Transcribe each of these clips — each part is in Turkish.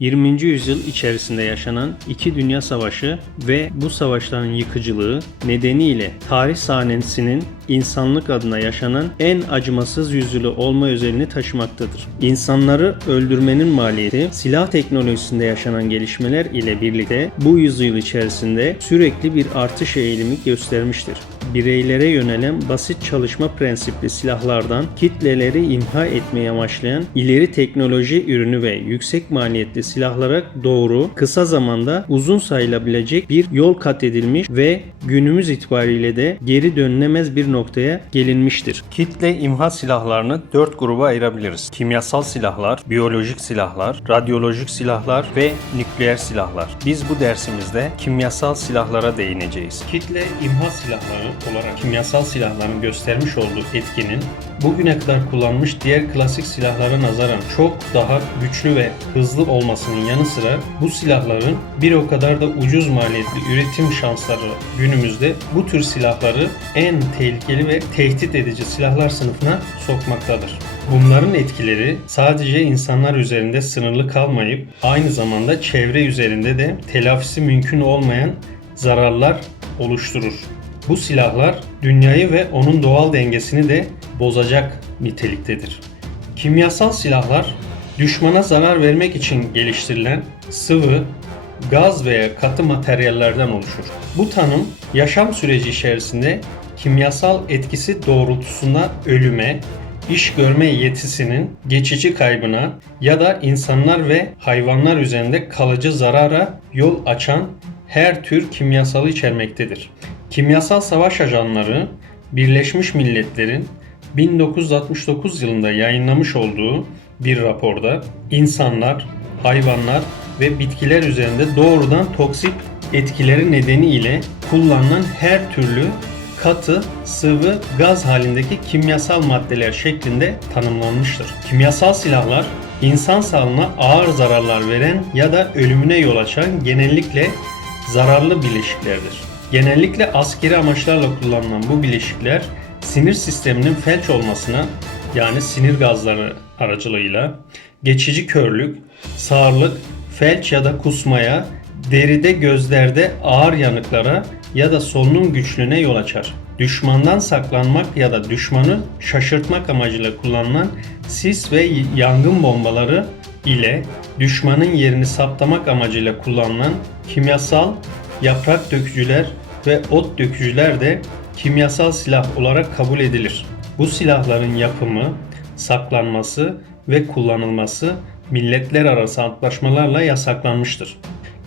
20. yüzyıl içerisinde yaşanan iki dünya savaşı ve bu savaşların yıkıcılığı nedeniyle tarih sahnesinin insanlık adına yaşanan en acımasız yüzyılı olma özelliğini taşımaktadır. İnsanları öldürmenin maliyeti silah teknolojisinde yaşanan gelişmeler ile birlikte bu yüzyıl içerisinde sürekli bir artış eğilimi göstermiştir bireylere yönelen basit çalışma prensipli silahlardan kitleleri imha etmeye amaçlayan ileri teknoloji ürünü ve yüksek maliyetli silahlara doğru kısa zamanda uzun sayılabilecek bir yol kat edilmiş ve günümüz itibariyle de geri dönülemez bir noktaya gelinmiştir. Kitle imha silahlarını dört gruba ayırabiliriz. Kimyasal silahlar, biyolojik silahlar, radyolojik silahlar ve nükleer silahlar. Biz bu dersimizde kimyasal silahlara değineceğiz. Kitle imha silahları olarak kimyasal silahların göstermiş olduğu etkinin bugüne kadar kullanmış diğer klasik silahlara nazaran çok daha güçlü ve hızlı olmasının yanı sıra bu silahların bir o kadar da ucuz maliyetli üretim şansları günümüzde bu tür silahları en tehlikeli ve tehdit edici silahlar sınıfına sokmaktadır. Bunların etkileri sadece insanlar üzerinde sınırlı kalmayıp aynı zamanda çevre üzerinde de telafisi mümkün olmayan zararlar oluşturur. Bu silahlar dünyayı ve onun doğal dengesini de bozacak niteliktedir. Kimyasal silahlar düşmana zarar vermek için geliştirilen sıvı, gaz veya katı materyallerden oluşur. Bu tanım yaşam süreci içerisinde kimyasal etkisi doğrultusunda ölüme, iş görme yetisinin geçici kaybına ya da insanlar ve hayvanlar üzerinde kalıcı zarara yol açan her tür kimyasalı içermektedir. Kimyasal savaş ajanları Birleşmiş Milletler'in 1969 yılında yayınlamış olduğu bir raporda insanlar, hayvanlar ve bitkiler üzerinde doğrudan toksik etkileri nedeniyle kullanılan her türlü katı, sıvı, gaz halindeki kimyasal maddeler şeklinde tanımlanmıştır. Kimyasal silahlar insan sağlığına ağır zararlar veren ya da ölümüne yol açan genellikle zararlı bileşiklerdir. Genellikle askeri amaçlarla kullanılan bu bileşikler sinir sisteminin felç olmasına yani sinir gazları aracılığıyla geçici körlük, sağırlık, felç ya da kusmaya, deride gözlerde ağır yanıklara ya da solunum güçlüğüne yol açar. Düşmandan saklanmak ya da düşmanı şaşırtmak amacıyla kullanılan sis ve yangın bombaları ile düşmanın yerini saptamak amacıyla kullanılan kimyasal yaprak dökücüler ve ot dökücüler de kimyasal silah olarak kabul edilir. Bu silahların yapımı, saklanması ve kullanılması milletler arası antlaşmalarla yasaklanmıştır.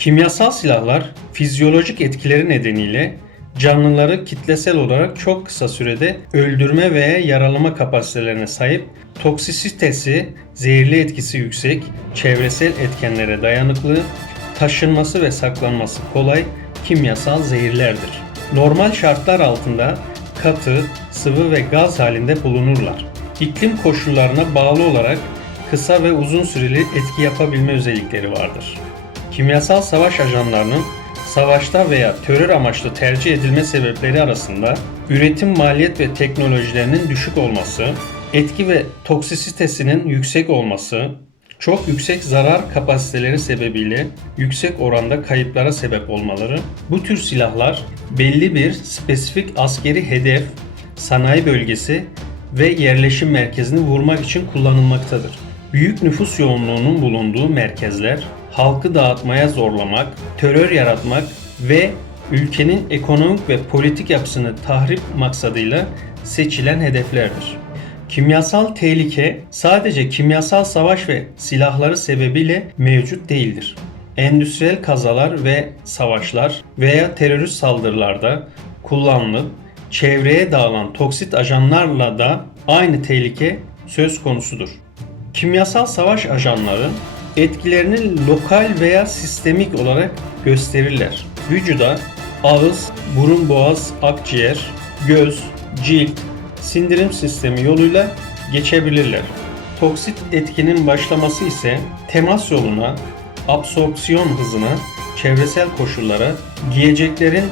Kimyasal silahlar fizyolojik etkileri nedeniyle canlıları kitlesel olarak çok kısa sürede öldürme veya yaralama kapasitelerine sahip, toksisitesi, zehirli etkisi yüksek, çevresel etkenlere dayanıklı, taşınması ve saklanması kolay kimyasal zehirlerdir. Normal şartlar altında katı, sıvı ve gaz halinde bulunurlar. İklim koşullarına bağlı olarak kısa ve uzun süreli etki yapabilme özellikleri vardır. Kimyasal savaş ajanlarının savaşta veya terör amaçlı tercih edilme sebepleri arasında üretim maliyet ve teknolojilerinin düşük olması, etki ve toksisitesinin yüksek olması, çok yüksek zarar kapasiteleri sebebiyle yüksek oranda kayıplara sebep olmaları, bu tür silahlar belli bir spesifik askeri hedef, sanayi bölgesi ve yerleşim merkezini vurmak için kullanılmaktadır. Büyük nüfus yoğunluğunun bulunduğu merkezler halkı dağıtmaya zorlamak, terör yaratmak ve ülkenin ekonomik ve politik yapısını tahrip maksadıyla seçilen hedeflerdir. Kimyasal tehlike sadece kimyasal savaş ve silahları sebebiyle mevcut değildir. Endüstriyel kazalar ve savaşlar veya terörist saldırılarda kullanılıp çevreye dağılan toksit ajanlarla da aynı tehlike söz konusudur. Kimyasal savaş ajanları etkilerini lokal veya sistemik olarak gösterirler. Vücuda ağız, burun, boğaz, akciğer, göz, cilt, sindirim sistemi yoluyla geçebilirler. Toksit etkinin başlaması ise temas yoluna, absorpsiyon hızına, çevresel koşullara, giyeceklerin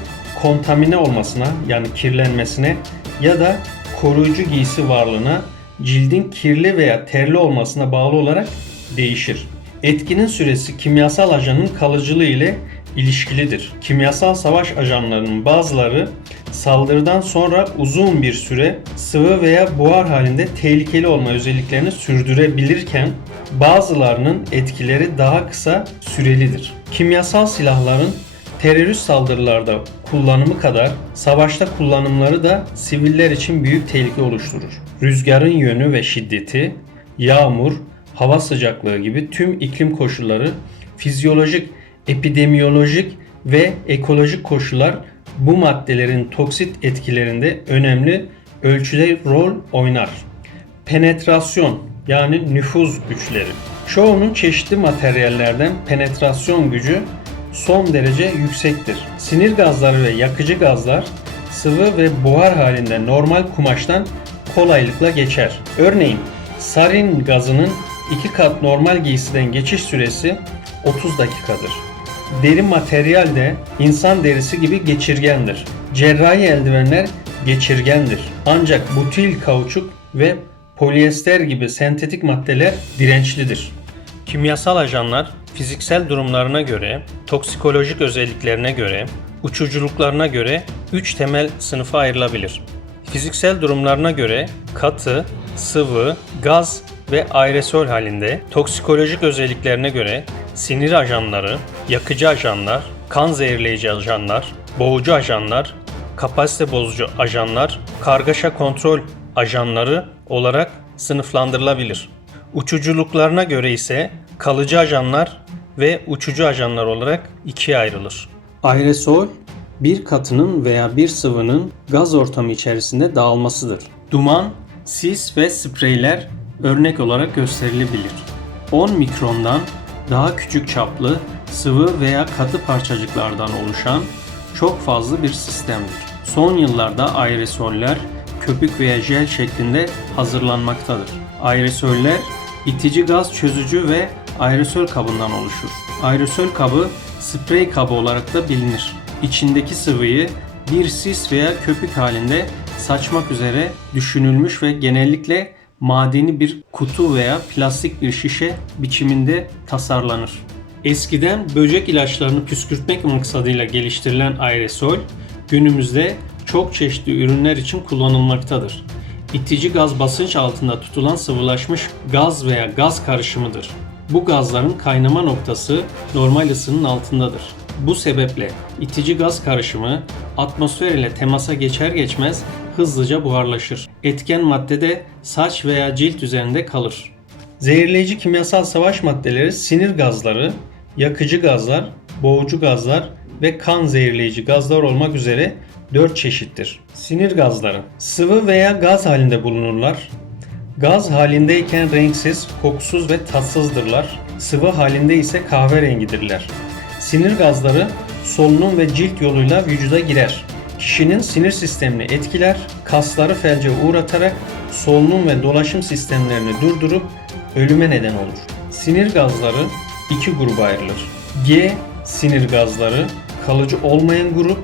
kontamine olmasına yani kirlenmesine ya da koruyucu giysi varlığına cildin kirli veya terli olmasına bağlı olarak değişir. Etkinin süresi kimyasal ajanın kalıcılığı ile ilişkilidir. Kimyasal savaş ajanlarının bazıları saldırıdan sonra uzun bir süre sıvı veya buhar halinde tehlikeli olma özelliklerini sürdürebilirken bazılarının etkileri daha kısa sürelidir. Kimyasal silahların terörist saldırılarda kullanımı kadar savaşta kullanımları da siviller için büyük tehlike oluşturur. Rüzgarın yönü ve şiddeti, yağmur, hava sıcaklığı gibi tüm iklim koşulları fizyolojik, epidemiyolojik ve ekolojik koşullar bu maddelerin toksit etkilerinde önemli ölçüde rol oynar. Penetrasyon yani nüfuz güçleri. Çoğunun çeşitli materyallerden penetrasyon gücü son derece yüksektir. Sinir gazları ve yakıcı gazlar sıvı ve buhar halinde normal kumaştan kolaylıkla geçer. Örneğin sarin gazının iki kat normal giysiden geçiş süresi 30 dakikadır. Deri materyal de insan derisi gibi geçirgendir. Cerrahi eldivenler geçirgendir. Ancak butil kauçuk ve polyester gibi sentetik maddeler dirençlidir. Kimyasal ajanlar fiziksel durumlarına göre, toksikolojik özelliklerine göre, uçuculuklarına göre 3 temel sınıfa ayrılabilir. Fiziksel durumlarına göre katı, sıvı, gaz ve aerosol halinde, toksikolojik özelliklerine göre sinir ajanları, yakıcı ajanlar, kan zehirleyici ajanlar, boğucu ajanlar, kapasite bozucu ajanlar, kargaşa kontrol ajanları olarak sınıflandırılabilir. Uçuculuklarına göre ise kalıcı ajanlar ve uçucu ajanlar olarak ikiye ayrılır. Aerosol bir katının veya bir sıvının gaz ortamı içerisinde dağılmasıdır. Duman, sis ve spreyler örnek olarak gösterilebilir. 10 mikrondan daha küçük çaplı sıvı veya katı parçacıklardan oluşan çok fazla bir sistemdir. Son yıllarda aerosoller köpük veya jel şeklinde hazırlanmaktadır. Aerosoller itici gaz çözücü ve aerosol kabından oluşur. Aerosol kabı sprey kabı olarak da bilinir. İçindeki sıvıyı bir sis veya köpük halinde saçmak üzere düşünülmüş ve genellikle madeni bir kutu veya plastik bir şişe biçiminde tasarlanır. Eskiden böcek ilaçlarını püskürtmek maksadıyla geliştirilen aerosol günümüzde çok çeşitli ürünler için kullanılmaktadır. İtici gaz basınç altında tutulan sıvılaşmış gaz veya gaz karışımıdır. Bu gazların kaynama noktası normal ısının altındadır. Bu sebeple itici gaz karışımı atmosfer ile temasa geçer geçmez hızlıca buharlaşır. Etken madde de saç veya cilt üzerinde kalır. Zehirleyici kimyasal savaş maddeleri sinir gazları, yakıcı gazlar, boğucu gazlar ve kan zehirleyici gazlar olmak üzere 4 çeşittir. Sinir gazları sıvı veya gaz halinde bulunurlar. Gaz halindeyken renksiz, kokusuz ve tatsızdırlar. Sıvı halinde ise kahverengidirler. Sinir gazları solunum ve cilt yoluyla vücuda girer. Kişinin sinir sistemini etkiler, kasları felce uğratarak solunum ve dolaşım sistemlerini durdurup ölüme neden olur. Sinir gazları iki gruba ayrılır. G sinir gazları kalıcı olmayan grup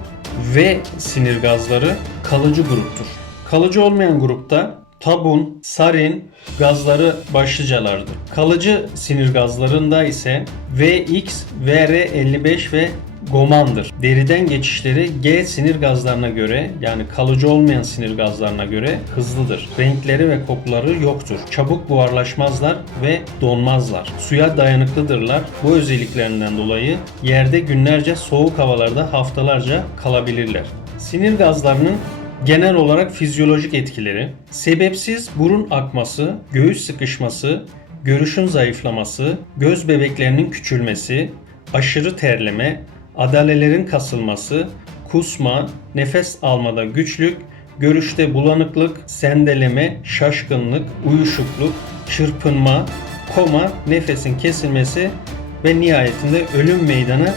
ve sinir gazları kalıcı gruptur. Kalıcı olmayan grupta tabun, sarin gazları başlıcalardır. Kalıcı sinir gazlarında ise VX, VR55 ve gomandır. Deriden geçişleri G sinir gazlarına göre yani kalıcı olmayan sinir gazlarına göre hızlıdır. Renkleri ve kokuları yoktur. Çabuk buharlaşmazlar ve donmazlar. Suya dayanıklıdırlar. Bu özelliklerinden dolayı yerde günlerce soğuk havalarda haftalarca kalabilirler. Sinir gazlarının genel olarak fizyolojik etkileri, sebepsiz burun akması, göğüs sıkışması, görüşün zayıflaması, göz bebeklerinin küçülmesi, aşırı terleme, adalelerin kasılması, kusma, nefes almada güçlük, görüşte bulanıklık, sendeleme, şaşkınlık, uyuşukluk, çırpınma, koma, nefesin kesilmesi ve nihayetinde ölüm meydana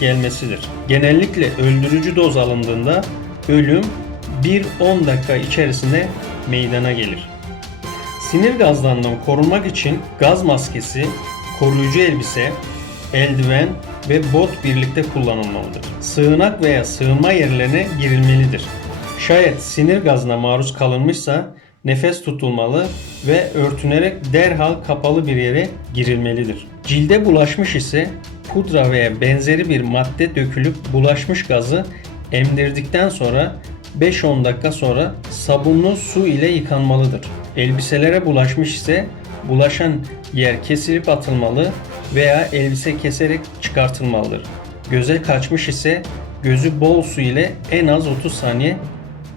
gelmesidir. Genellikle öldürücü doz alındığında ölüm 1-10 dakika içerisinde meydana gelir. Sinir gazlarından korunmak için gaz maskesi, koruyucu elbise, eldiven ve bot birlikte kullanılmalıdır. Sığınak veya sığınma yerlerine girilmelidir. Şayet sinir gazına maruz kalınmışsa nefes tutulmalı ve örtünerek derhal kapalı bir yere girilmelidir. Cilde bulaşmış ise pudra veya benzeri bir madde dökülüp bulaşmış gazı emdirdikten sonra 5-10 dakika sonra sabunlu su ile yıkanmalıdır. Elbiselere bulaşmış ise bulaşan yer kesilip atılmalı veya elbise keserek çıkartılmalıdır. Göze kaçmış ise gözü bol su ile en az 30 saniye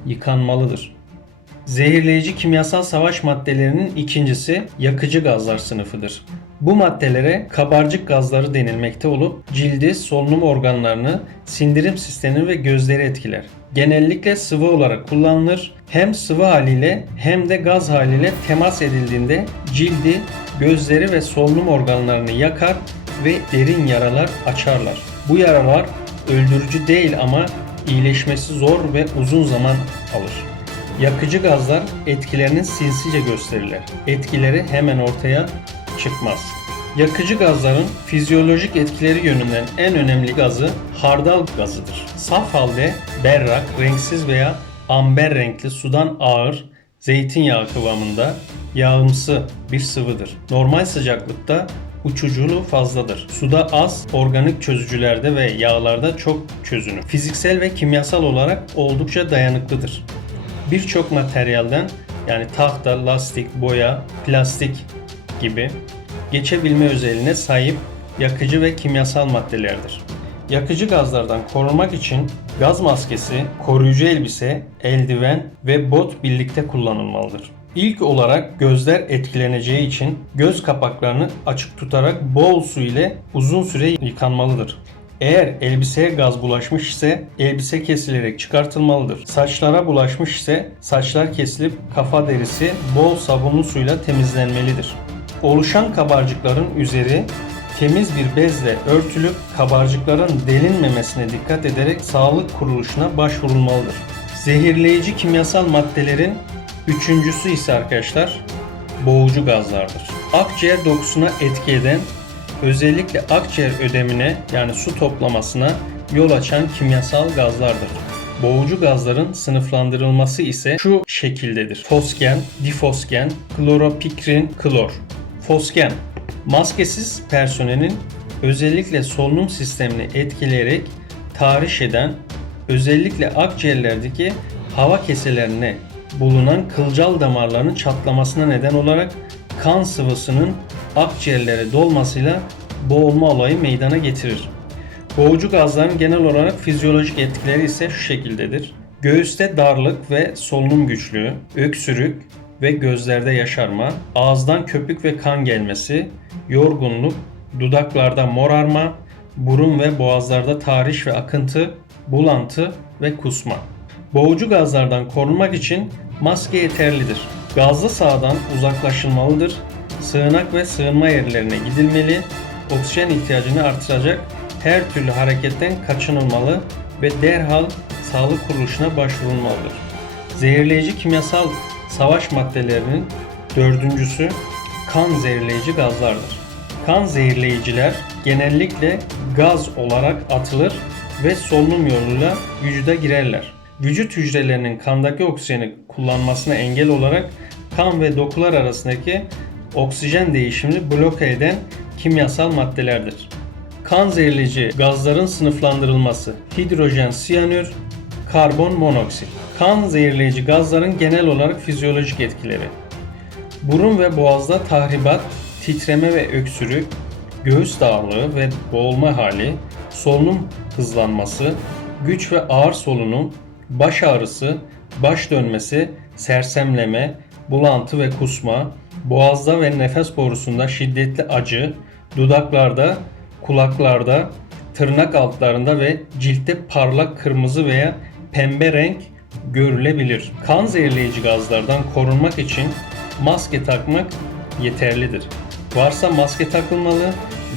yıkanmalıdır. Zehirleyici kimyasal savaş maddelerinin ikincisi yakıcı gazlar sınıfıdır. Bu maddelere kabarcık gazları denilmekte olup cildi, solunum organlarını, sindirim sistemini ve gözleri etkiler. Genellikle sıvı olarak kullanılır. Hem sıvı haliyle hem de gaz haliyle temas edildiğinde cildi, gözleri ve solunum organlarını yakar ve derin yaralar açarlar. Bu yaralar öldürücü değil ama iyileşmesi zor ve uzun zaman alır. Yakıcı gazlar etkilerini sinsice gösterirler. Etkileri hemen ortaya çıkmaz. Yakıcı gazların fizyolojik etkileri yönünden en önemli gazı hardal gazıdır. Saf halde berrak, renksiz veya amber renkli sudan ağır, zeytinyağı kıvamında yağımsı bir sıvıdır. Normal sıcaklıkta uçuculuğu fazladır. Suda az, organik çözücülerde ve yağlarda çok çözünür. Fiziksel ve kimyasal olarak oldukça dayanıklıdır birçok materyalden yani tahta, lastik, boya, plastik gibi geçebilme özelliğine sahip yakıcı ve kimyasal maddelerdir. Yakıcı gazlardan korunmak için gaz maskesi, koruyucu elbise, eldiven ve bot birlikte kullanılmalıdır. İlk olarak gözler etkileneceği için göz kapaklarını açık tutarak bol su ile uzun süre yıkanmalıdır. Eğer elbiseye gaz bulaşmış ise elbise kesilerek çıkartılmalıdır. Saçlara bulaşmış ise saçlar kesilip kafa derisi bol sabunlu suyla temizlenmelidir. Oluşan kabarcıkların üzeri temiz bir bezle örtülüp kabarcıkların delinmemesine dikkat ederek sağlık kuruluşuna başvurulmalıdır. Zehirleyici kimyasal maddelerin üçüncüsü ise arkadaşlar boğucu gazlardır. Akciğer dokusuna etki eden özellikle akciğer ödemine yani su toplamasına yol açan kimyasal gazlardır. Boğucu gazların sınıflandırılması ise şu şekildedir. Fosgen, difosgen, kloropikrin, klor. Fosgen, maskesiz personelin özellikle solunum sistemini etkileyerek tahriş eden, özellikle akciğerlerdeki hava keselerine bulunan kılcal damarlarının çatlamasına neden olarak kan sıvısının akciğerlere dolmasıyla boğulma olayı meydana getirir. Boğucu gazların genel olarak fizyolojik etkileri ise şu şekildedir. Göğüste darlık ve solunum güçlüğü, öksürük ve gözlerde yaşarma, ağızdan köpük ve kan gelmesi, yorgunluk, dudaklarda morarma, burun ve boğazlarda tahriş ve akıntı, bulantı ve kusma. Boğucu gazlardan korunmak için maske yeterlidir. Gazlı sahadan uzaklaşılmalıdır. Sığınak ve sığınma yerlerine gidilmeli. Oksijen ihtiyacını artıracak her türlü hareketten kaçınılmalı ve derhal sağlık kuruluşuna başvurulmalıdır. Zehirleyici kimyasal savaş maddelerinin dördüncüsü kan zehirleyici gazlardır. Kan zehirleyiciler genellikle gaz olarak atılır ve solunum yoluyla vücuda girerler. Vücut hücrelerinin kandaki oksijeni kullanmasına engel olarak kan ve dokular arasındaki oksijen değişimini bloke eden kimyasal maddelerdir. Kan zehirleyici gazların sınıflandırılması hidrojen siyanür, karbon monoksit. Kan zehirleyici gazların genel olarak fizyolojik etkileri. Burun ve boğazda tahribat, titreme ve öksürük, göğüs darlığı ve boğulma hali, solunum hızlanması, güç ve ağır solunum, baş ağrısı, baş dönmesi, sersemleme, bulantı ve kusma, boğazda ve nefes borusunda şiddetli acı, dudaklarda, kulaklarda, tırnak altlarında ve ciltte parlak kırmızı veya pembe renk görülebilir. Kan zehirleyici gazlardan korunmak için maske takmak yeterlidir. Varsa maske takılmalı,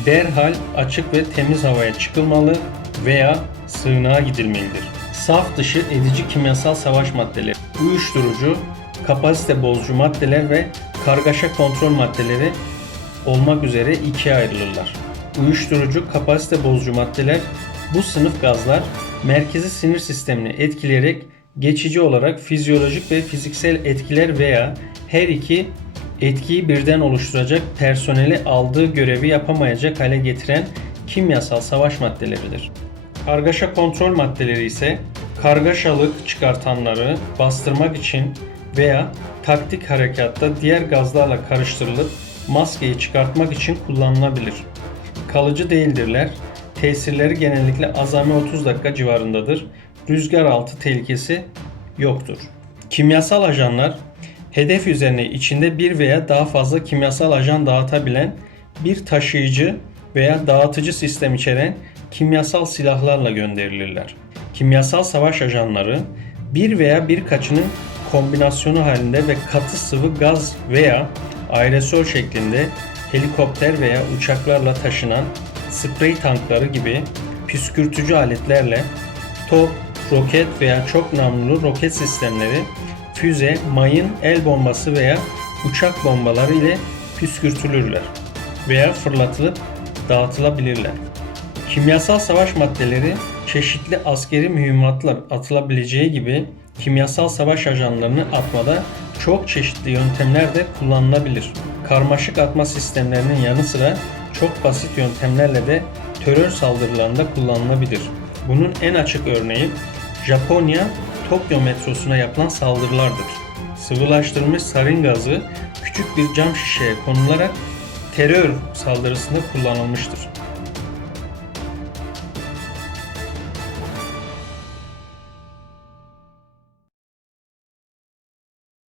derhal açık ve temiz havaya çıkılmalı veya sığınağa gidilmelidir. Saf dışı edici kimyasal savaş maddeleri, uyuşturucu, kapasite bozucu maddeler ve kargaşa kontrol maddeleri olmak üzere ikiye ayrılırlar. Uyuşturucu, kapasite bozucu maddeler bu sınıf gazlar merkezi sinir sistemini etkileyerek geçici olarak fizyolojik ve fiziksel etkiler veya her iki etkiyi birden oluşturacak personeli aldığı görevi yapamayacak hale getiren kimyasal savaş maddeleridir. Kargaşa kontrol maddeleri ise kargaşalık çıkartanları bastırmak için veya taktik harekatta diğer gazlarla karıştırılıp maskeyi çıkartmak için kullanılabilir. Kalıcı değildirler. Tesirleri genellikle azami 30 dakika civarındadır. Rüzgar altı tehlikesi yoktur. Kimyasal ajanlar hedef üzerine içinde bir veya daha fazla kimyasal ajan dağıtabilen bir taşıyıcı veya dağıtıcı sistem içeren kimyasal silahlarla gönderilirler. Kimyasal savaş ajanları bir veya birkaçının kombinasyonu halinde ve katı sıvı gaz veya aerosol şeklinde helikopter veya uçaklarla taşınan sprey tankları gibi püskürtücü aletlerle top, roket veya çok namlulu roket sistemleri, füze, mayın, el bombası veya uçak bombaları ile püskürtülürler veya fırlatılıp dağıtılabilirler. Kimyasal savaş maddeleri çeşitli askeri mühimmatlar atılabileceği gibi kimyasal savaş ajanlarını atmada çok çeşitli yöntemler de kullanılabilir. Karmaşık atma sistemlerinin yanı sıra çok basit yöntemlerle de terör saldırılarında kullanılabilir. Bunun en açık örneği Japonya Tokyo metrosuna yapılan saldırılardır. Sıvılaştırılmış sarin gazı küçük bir cam şişeye konularak terör saldırısında kullanılmıştır.